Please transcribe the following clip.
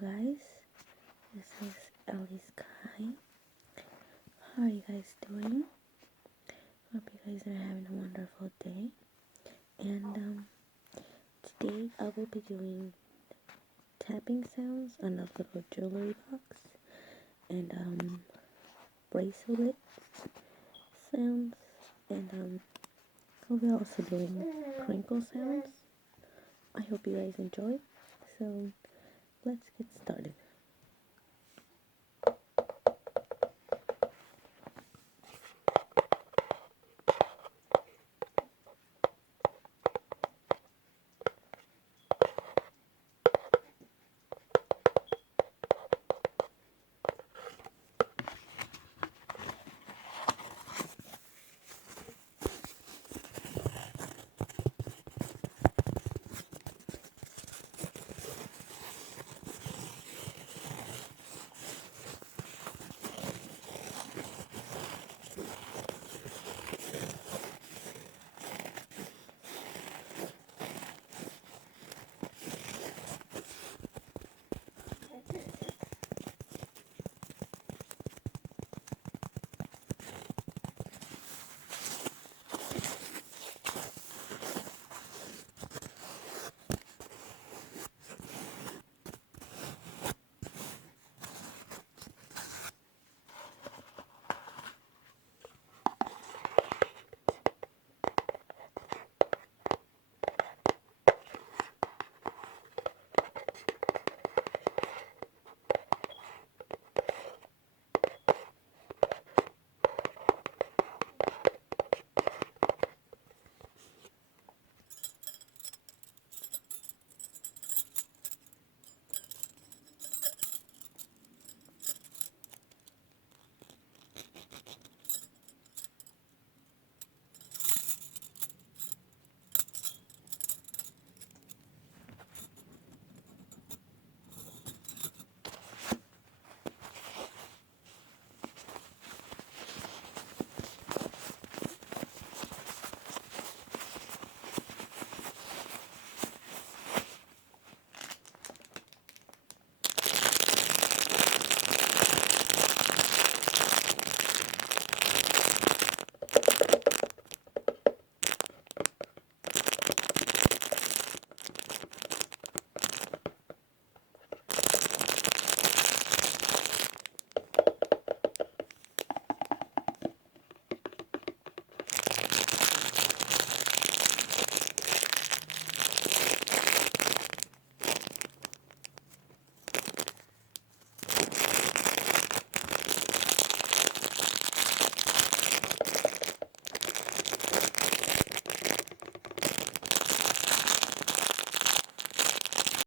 guys, this is Ellie Sky. How are you guys doing? Hope you guys are having a wonderful day. And today I will be doing tapping sounds on a little jewelry box and bracelet sounds and I'll be also doing crinkle sounds. I hope you guys enjoy. So let's get started.